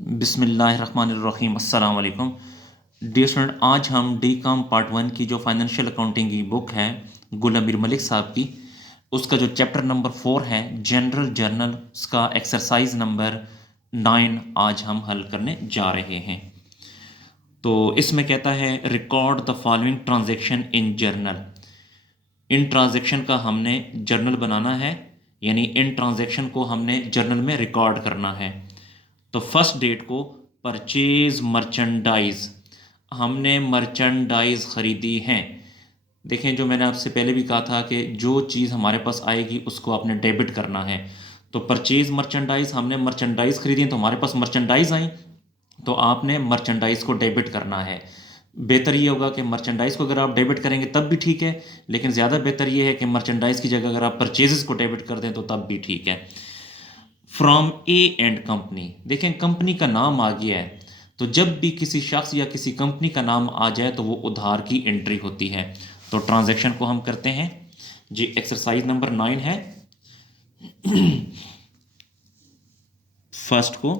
बिस्मिल्लाहिर्रहमानिर्रहीम अस्सलाम वालेकुम। डियर स्टूडेंट, आज हम डी कॉम पार्ट 1 की जो फाइनेंशियल अकाउंटिंग की बुक है गुल अमीर मलिक साहब की, उसका जो चैप्टर नंबर 4 है जनरल जर्नल, उसका एक्सरसाइज नंबर 9 आज हम हल करने जा रहे हैं। तो इसमें कहता है record the following transaction in journal. In transaction का हमने जर्नल बनाना है, यानी इन ट्रांजैक्शन को हमने जर्नल में रिकॉर्ड करना है। तो फर्स्ट डेट को परचेज मर्चेंडाइज, हमने मर्चेंडाइज ख़रीदी है। देखें, जो मैंने आपसे पहले भी कहा था कि जो चीज़ हमारे पास आएगी उसको आपने डेबिट करना है। तो परचेज मर्चेंडाइज, हमने मर्चेंडाइज खरीदी तो हमारे पास मर्चेंडाइज आई, तो आपने मर्चेंडाइज को डेबिट करना है। बेहतर ये होगा कि मर्चेंडाइज को अगर आप डेबिट करेंगे तब भी ठीक है, लेकिन ज़्यादा बेहतर ये है कि मर्चेंडाइज की जगह अगर आप परचेजेस को डेबिट कर दें तो तब भी ठीक है। फ्रॉम ए एंड कंपनी, देखें कंपनी का नाम आ गया है, तो जब भी किसी शख्स या किसी कंपनी का नाम आ जाए तो वो उधार की एंट्री होती है। तो ट्रांजैक्शन को हम करते हैं जी। एक्सरसाइज नंबर 9 है। फर्स्ट को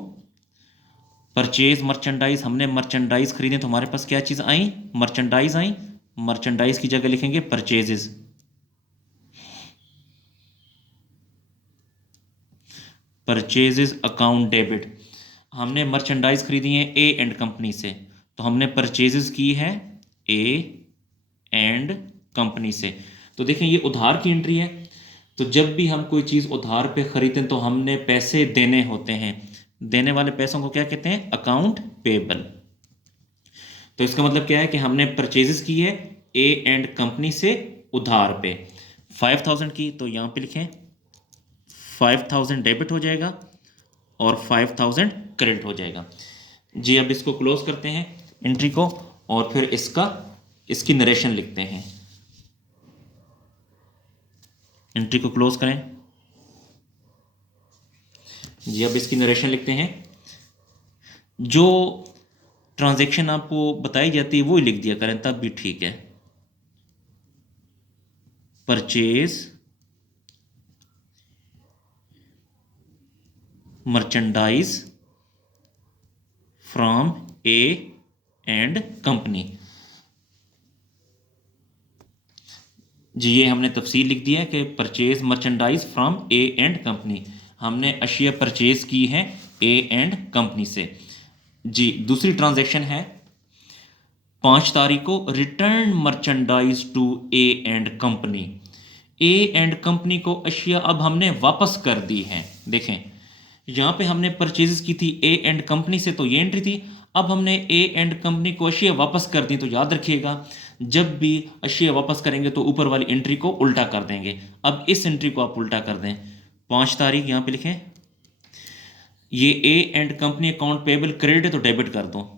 परचेज मर्चेंडाइज, हमने मर्चेंडाइज खरीदे तो हमारे पास क्या चीज़ आई? मर्चेंडाइज आई। मर्चेंडाइज की जगह लिखेंगे परचेजेस। परचेजेस अकाउंट डेबिट, हमने मर्चेंडाइज खरीदी है ए एंड कंपनी से, तो हमने परचेजेस की है ए एंड कंपनी से। तो देखें ये उधार की एंट्री है, तो जब भी हम कोई चीज़ उधार पे खरीदें तो हमने पैसे देने होते हैं। देने वाले पैसों को क्या कहते हैं? Account payable. तो इसका मतलब क्या है कि हमने परचेजेस की है ए एंड कंपनी से उधार पे 5000 की, तो यहाँ पे लिखें 5000 डेबिट हो जाएगा और 5000 क्रेडिट हो जाएगा जी। अब इसको क्लोज करते हैं एंट्री को, और फिर इसकी नरेशन लिखते हैं। एंट्री को क्लोज करें जी। अब इसकी नरेशन लिखते हैं। जो ट्रांजैक्शन आपको बताई जाती है वो ही लिख दिया करें, तब भी ठीक है। Purchase merchandise from A and company जी। ये हमने तफसील लिख दिया है कि purchase merchandise from A and company, हमने अशिया परचेज की है ए एंड कंपनी से जी। दूसरी ट्रांजैक्शन है 5 तारीख को return merchandise to A and company. A and company को अशिया अब हमने वापस कर दी है। देखें यहाँ पे हमने परचेज की थी ए एंड कंपनी से, तो ये एंट्री थी। अब हमने ए एंड कंपनी को अशिया वापस कर दी, तो याद रखिएगा जब भी अशिया वापस करेंगे तो ऊपर वाली एंट्री को उल्टा कर देंगे। अब इस एंट्री को आप उल्टा कर दें। 5 तारीख यहाँ पे लिखें, ये ए and company account payable credit है तो डेबिट कर दो।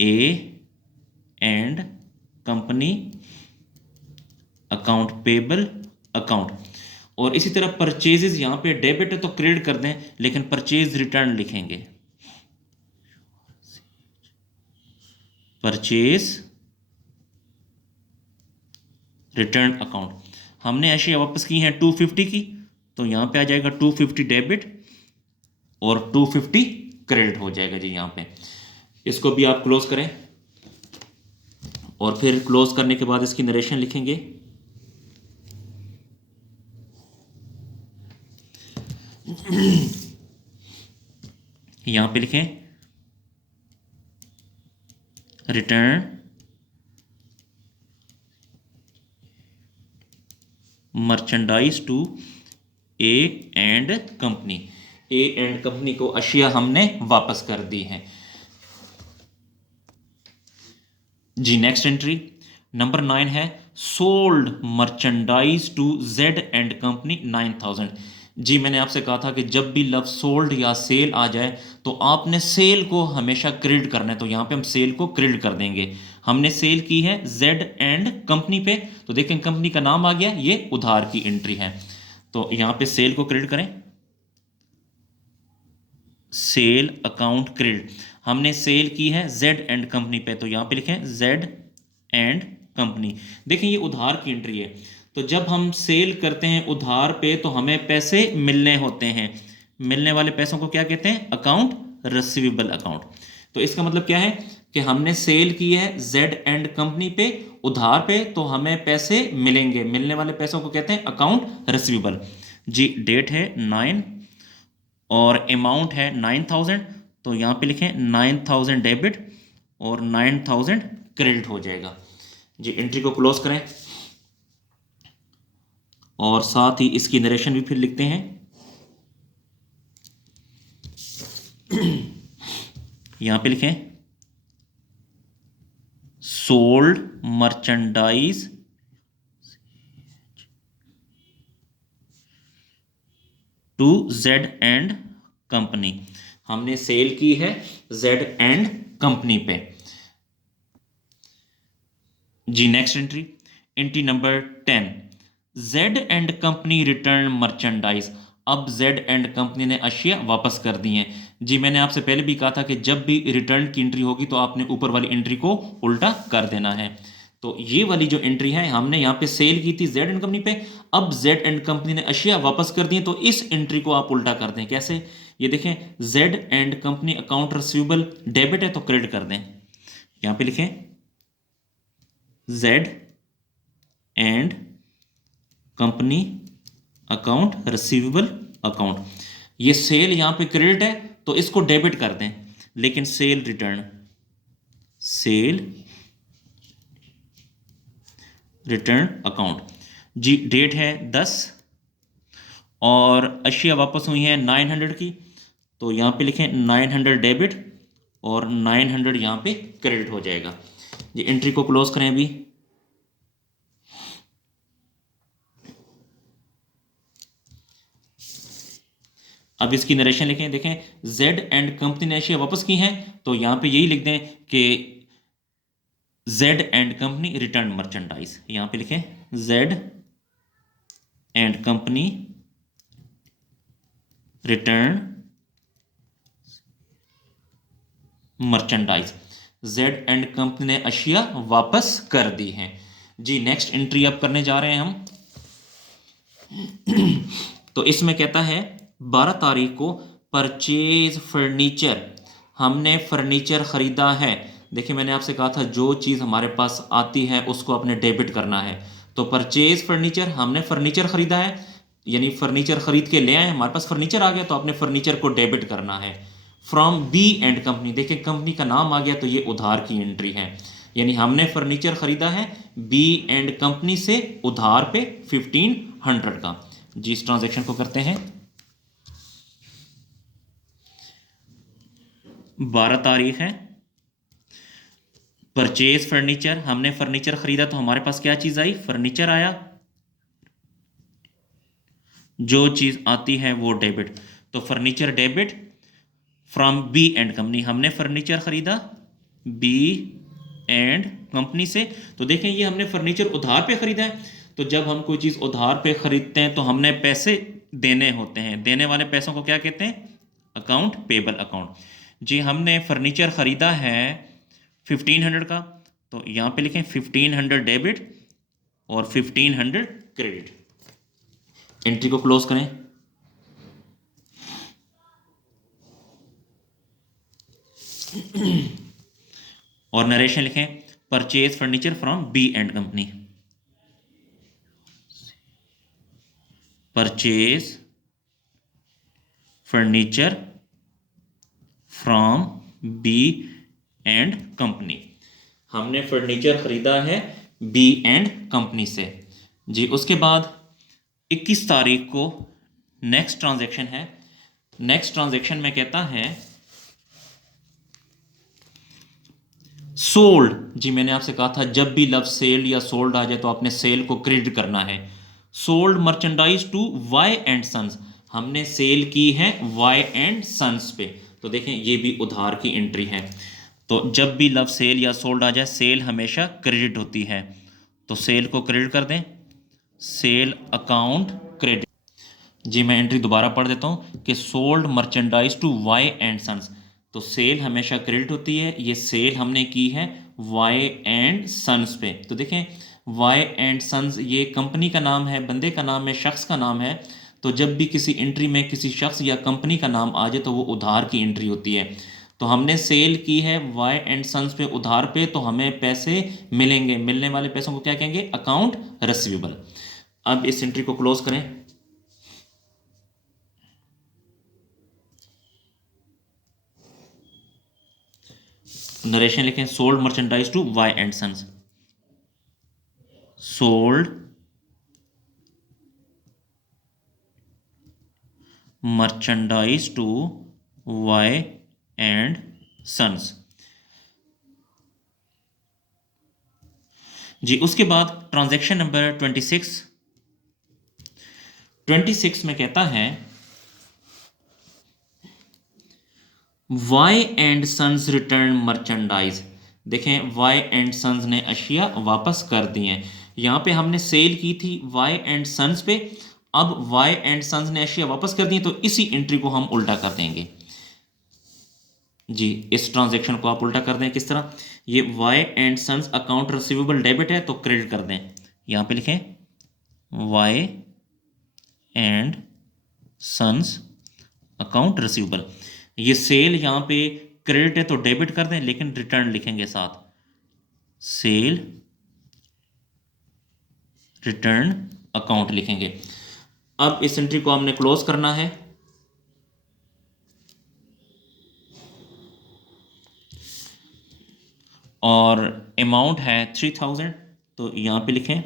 ए and company account payable account, और इसी तरह परचेजेस यहाँ पे डेबिट है तो क्रेडिट कर दें, लेकिन परचेज रिटर्न लिखेंगे। परचेज रिटर्न अकाउंट, हमने अशिया वापस की हैं 250 की, तो यहाँ पे आ जाएगा 250 डेबिट और 250 क्रेडिट हो जाएगा जी। यहाँ पे इसको भी आप क्लोज करें, और फिर क्लोज करने के बाद इसकी नरेशन लिखेंगे। यहाँ पे लिखें return merchandise to A and company. A and company को अशिया हमने वापस कर दी है जी। नेक्स्ट एंट्री नंबर 9 है sold merchandise to Z and company 9000 जी। मैंने आपसे कहा था कि जब भी लफ्ज सोल्ड या सेल आ जाए तो आपने सेल को हमेशा क्रेडिट करना है, तो यहाँ पे हम सेल को क्रेडिट कर देंगे। हमने सेल की है जेड एंड कंपनी पे, तो देखें कंपनी का नाम आ गया, ये उधार की एंट्री है, तो यहाँ पे सेल को क्रेडिट करें। सेल अकाउंट क्रेडिट, हमने सेल की है जेड एंड कंपनी पे, तो यहाँ पे लिखें जेड एंड कंपनी। देखिए ये उधार की एंट्री है, तो जब हम सेल करते हैं उधार पे तो हमें पैसे मिलने होते हैं। मिलने वाले पैसों को क्या कहते हैं? Account receivable account. तो इसका मतलब क्या है कि हमने सेल की है जेड एंड कंपनी पे उधार पे, तो हमें पैसे मिलेंगे, मिलने वाले पैसों को कहते हैं अकाउंट रिसीवेबल। जी डेट है 9 और अमाउंट है 9000, तो यहाँ पे लिखें 9000 डेबिट और 9000 क्रेडिट हो जाएगा। जी एंट्री को क्लोज करें और साथ ही इसकी नरेशन भी फिर लिखते हैं। यहां पे लिखें sold merchandise to Z and company, हमने सेल की है जेड एंड कंपनी पे। जी next entry, entry number 10, Z and company return merchandise. अब जेड एंड कंपनी ने अशिया वापस कर दी हैं। जी मैंने आपसे पहले भी कहा था कि जब भी रिटर्न की एंट्री होगी तो आपने ऊपर वाली एंट्री को उल्टा कर देना है। तो ये वाली जो एंट्री है, हमने यहाँ पे सेल की थी जेड एंड कंपनी पे, अब जेड एंड कंपनी ने अशिया वापस कर दी है, तो इस एंट्री को आप उल्टा कर दें। कैसे? ये देखें, Z and company account receivable debit है तो क्रेडिट कर दें। यहाँ पे लिखें Z and company account receivable account, ये सेल यहां पे क्रेडिट है तो इसको डेबिट कर दें, लेकिन sale return, sale return account. जी डेट है 10 और अशिया वापस हुई है 900 की, तो यहां पे लिखें 900 डेबिट और 900 यहां पे क्रेडिट हो जाएगा। जी एंट्री को क्लोज करें अभी। अब इसकी नरेशन लिखें, देखें जेड एंड कंपनी ने अशिया वापस की हैं, तो यहां पे यही लिख दें कि Z and company return merchandise. यहां पे लिखें Z and company return merchandise, Z and company ने अशिया वापस कर दी हैं। जी नेक्स्ट एंट्री अब करने जा रहे हैं हम। तो इसमें कहता है 12 तारीख को परचेज फर्नीचर, हमने फर्नीचर खरीदा है। देखिए मैंने आपसे कहा था जो चीज़ हमारे पास आती है उसको अपने डेबिट करना है। तो परचेज फर्नीचर, हमने फर्नीचर खरीदा है, यानी फर्नीचर खरीद के ले आए, हमारे पास फर्नीचर आ गया तो अपने फर्नीचर को डेबिट करना है। फ्रॉम बी एंड कंपनी, देखिए कंपनी का नाम आ गया तो ये उधार की एंट्री है, यानी हमने फर्नीचर खरीदा है बी एंड कंपनी से उधार पे 1500 का। जी इस ट्रांजैक्शन को करते हैं। 12 तारीख है, परचेज फर्नीचर, हमने फर्नीचर खरीदा तो हमारे पास क्या चीज आई? फर्नीचर आया, जो चीज आती है वो डेबिट, तो furniture debit from B and company, हमने फर्नीचर खरीदा बी एंड कंपनी से। तो देखें ये हमने फर्नीचर उधार पे खरीदा है, तो जब हम कोई चीज़ उधार पे खरीदते हैं तो हमने पैसे देने होते हैं, देने वाले पैसों को क्या कहते हैं? Account payable account. जी हमने फर्नीचर ख़रीदा है 1500 का, तो यहाँ पे लिखें 1500 डेबिट और 1500 क्रेडिट। एंट्री को क्लोज करें। और नरेशन लिखें purchase furniture from B and company, purchase furniture from B and company, हमने फर्नीचर खरीदा है बी एंड कंपनी से। जी उसके बाद 21 तारीख को नेक्स्ट ट्रांजैक्शन है। नेक्स्ट ट्रांजैक्शन में कहता है सोल्ड। जी मैंने आपसे कहा था जब भी लफ्ज सेल या सोल्ड आ जाए तो आपने सेल को क्रेडिट करना है। Sold merchandise to Y and sons, हमने सेल की है वाई एंड सन्स पे, तो देखें ये भी उधार की एंट्री है। तो जब भी लफ्ज सेल या सोल्ड आ जाए, सेल हमेशा क्रेडिट होती है, तो सेल को क्रेडिट कर दें, सेल अकाउंट क्रेडिट। जी मैं एंट्री दोबारा पढ़ देता हूँ कि sold merchandise to Y and sons, तो सेल हमेशा क्रेडिट होती है, ये सेल हमने की है वाई एंड सन्स पे। तो देखें वाई एंड सन्स ये कंपनी का नाम है, बंदे का नाम है, शख्स का नाम है, तो जब भी किसी एंट्री में किसी शख्स या कंपनी का नाम आ जाए तो वो उधार की एंट्री होती है। तो हमने सेल की है वाई एंड सन्स पे उधार पे, तो हमें पैसे मिलेंगे, मिलने वाले पैसों को क्या कहेंगे, अकाउंट रिसीवेबल। अब इस एंट्री को क्लोज करें। नरेशन लिखें, sold merchandise to Y and sons, sold merchandise to Y and sons. जी उसके बाद ट्रांजैक्शन नंबर 26 में कहता है Y and sons return merchandise. देखें वाई एंड सन्स ने अशिया वापस कर दी हैं। यहाँ पे हमने सेल की थी वाई एंड सन्स पे, अब वाई एंड सन्स ने अशिया वापस कर दी, तो इसी एंट्री को हम उल्टा कर देंगे। जी इस ट्रांजैक्शन को आप उल्टा कर दें किस तरह, ये Y and sons account receivable debit है तो क्रेडिट कर दें। यहाँ पे लिखें Y and sons account receivable, ये सेल यहाँ पे क्रेडिट है तो डेबिट कर दें, लेकिन रिटर्न लिखेंगे साथ, सेल रिटर्न अकाउंट लिखेंगे। अब इस एंट्री को हमने क्लोज करना है और अमाउंट है 3000, तो यहाँ पे लिखें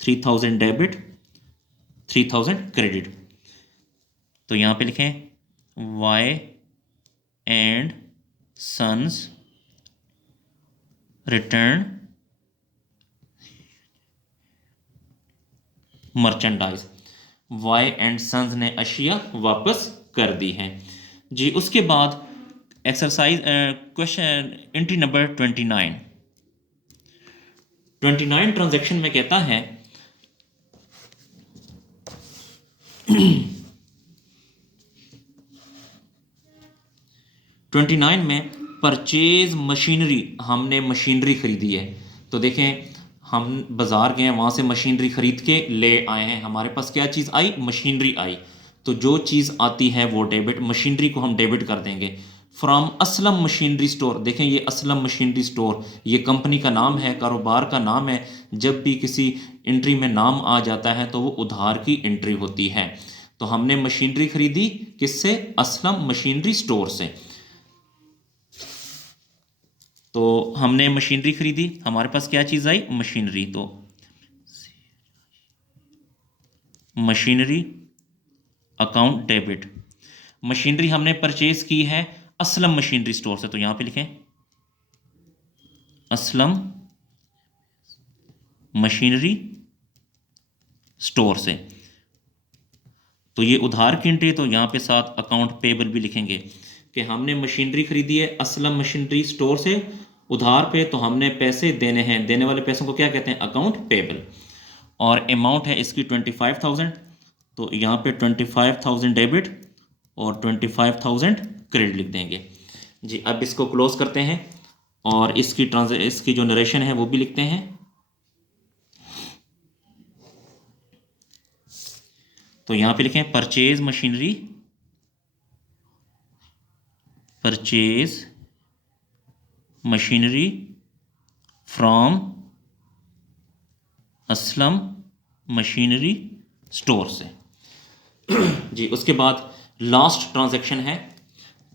3000 डेबिट 3000 क्रेडिट, तो यहाँ पे लिखें Y and sons return merchandise, Y and sons ने अशिया वापस कर दी हैं। जी उसके बाद exercise question entry number 29 transaction में कहता है 29 में परचेज मशीनरी, हमने मशीनरी खरीदी है। तो देखें हम बाज़ार गए हैं, वहाँ से मशीनरी ख़रीद के ले आए हैं, हमारे पास क्या चीज़ आई, मशीनरी आई। तो जो चीज़ आती है वो डेबिट, मशीनरी को हम डेबिट कर देंगे। फ्रॉम असलम मशीनरी स्टोर, देखें ये असलम मशीनरी स्टोर ये कंपनी का नाम है, कारोबार का नाम है। जब भी किसी एंट्री में नाम आ जाता है तो वो उधार की एंट्री होती है। तो हमने मशीनरी खरीदी किससे, असलम मशीनरी स्टोर से। तो हमने मशीनरी खरीदी, हमारे पास क्या चीज़ आई, मशीनरी, तो मशीनरी अकाउंट डेबिट। मशीनरी हमने परचेज की है असलम मशीनरी स्टोर से, तो यहां पे लिखें असलम मशीनरी स्टोर से। तो ये उधार की एंट्री, तो यहां पे साथ अकाउंट पेबल भी लिखेंगे कि हमने मशीनरी खरीदी है असलम मशीनरी स्टोर से उधार पे, तो हमने पैसे देने हैं, देने वाले पैसों को क्या कहते हैं, अकाउंट पेबल। और अमाउंट है इसकी 25,000, तो यहाँ पे 25,000 डेबिट और 25,000 क्रेडिट लिख देंगे। जी अब इसको क्लोज करते हैं और इसकी जो नरेशन है वो भी लिखते हैं। तो यहाँ पे लिखें purchase machinery, purchase machinery from Aslam machinery store से। जी उसके बाद लास्ट ट्रांजैक्शन है।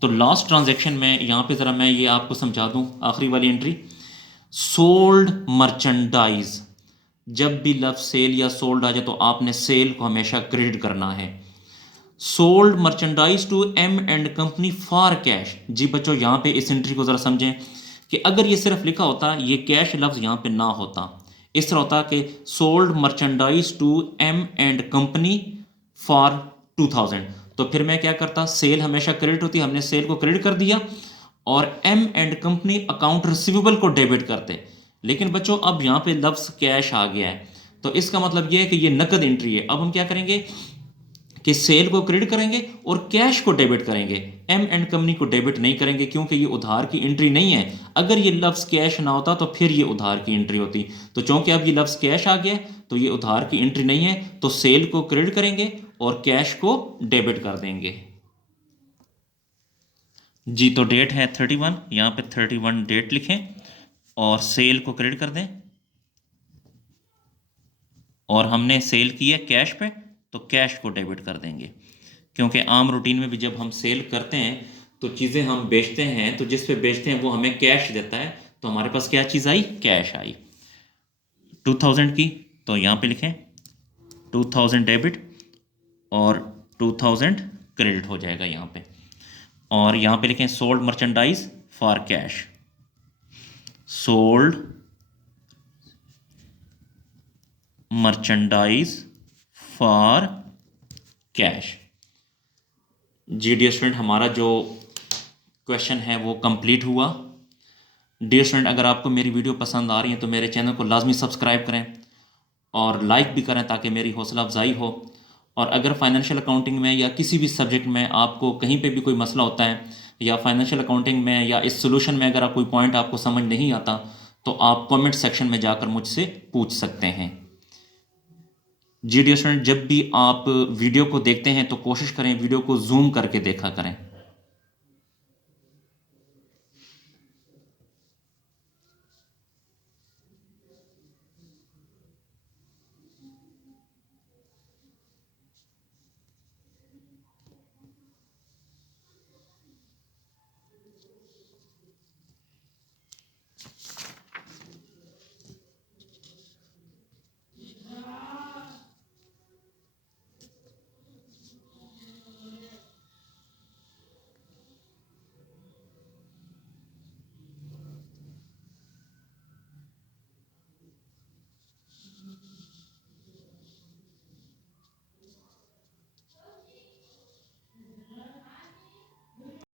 तो लास्ट ट्रांजैक्शन में यहाँ पे ज़रा मैं ये आपको समझा दूँ, आखिरी वाली एंट्री सोल्ड मर्चेंडाइज। जब भी लफ्ज़ सेल या सोल्ड आ जाए तो आपने सेल को हमेशा क्रेडिट करना है। Sold merchandise to M and company for cash. जी बच्चों यहाँ पे इस एंट्री को ज़रा समझें कि अगर ये सिर्फ लिखा होता, ये कैश लफ्ज़ यहाँ पे ना होता, इस तरह होता कि sold merchandise to M and company for 2000, तो फिर मैं क्या करता, सेल हमेशा क्रेडिट होती है, हमने सेल को क्रेडिट कर दिया और M and company account receivable को डेबिट करते। लेकिन बच्चों अब यहाँ पे लफ्ज़ कैश आ गया है, तो इसका मतलब ये है कि ये नकद एंट्री है। अब हम क्या करेंगे कि सेल को क्रेडिट करेंगे और कैश को डेबिट करेंगे, एम एंड कंपनी को डेबिट नहीं करेंगे क्योंकि ये उधार की एंट्री नहीं है। अगर ये लफ्ज़ कैश ना होता तो फिर ये उधार की एंट्री होती। तो चूंकि अब ये लफ्ज़ कैश आ गया तो ये उधार की एंट्री नहीं है, तो सेल को क्रेडिट करेंगे और कैश को डेबिट कर देंगे। जी तो डेट है 31, यहाँ पे 31 डेट लिखें और सेल को क्रेडिट कर दें। और हमने सेल की है कैश पे, तो कैश को डेबिट कर देंगे, क्योंकि आम रूटीन में भी जब हम सेल करते हैं तो चीज़ें हम बेचते हैं, तो जिस पे बेचते हैं वो हमें कैश देता है, तो हमारे पास क्या चीज़ आई, कैश आई। 2000 की, तो यहाँ पे लिखें 2000 डेबिट और 2000 क्रेडिट हो जाएगा यहाँ पे। और यहाँ पे लिखें sold merchandise for cash, sold merchandise for cash. जी डियर स्टूडेंट, हमारा जो क्वेश्चन है वो कंप्लीट हुआ। डियर स्टूडेंट, अगर आपको मेरी वीडियो पसंद आ रही है तो मेरे चैनल को लाजमी सब्सक्राइब करें और लाइक भी करें ताकि मेरी हौसला अफजाई हो। और अगर फाइनेंशियल अकाउंटिंग में या किसी भी सब्जेक्ट में आपको कहीं पे भी कोई मसला होता है, या फाइनेंशियल अकाउंटिंग में या इस सोल्यूशन में अगर कोई पॉइंट आपको समझ नहीं आता, तो आप कमेंट सेक्शन में जाकर मुझसे पूछ सकते हैं। जी डियर स्टूडेंट, जब भी आप वीडियो को देखते हैं तो कोशिश करें वीडियो को जूम करके देखा करें।